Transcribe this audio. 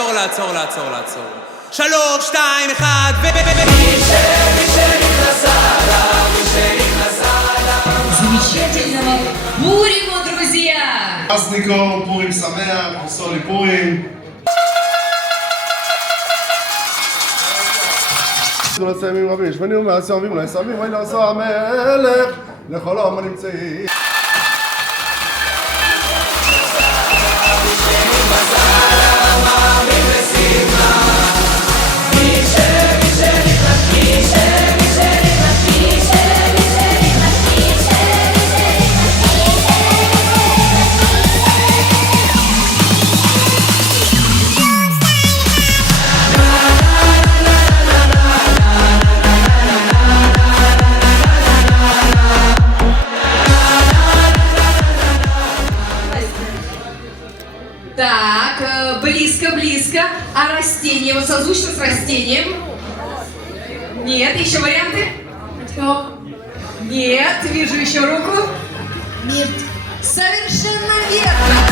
לעצור, לעצור, לעצור, לעצור. 3, 2, 1, Замечательного Пурима, друзья! Праздников, Пурим Самеах, Соли Пурим. כל הסמים רבים, שמנים ומעשרים, אולי סמים, אולי לעשה המלך, לכל העם הנמצאים. Так, близко-близко. А растение, вот созвучно с растением? Нет, еще варианты? Нет, вижу еще руку. Нет. Совершенно верно.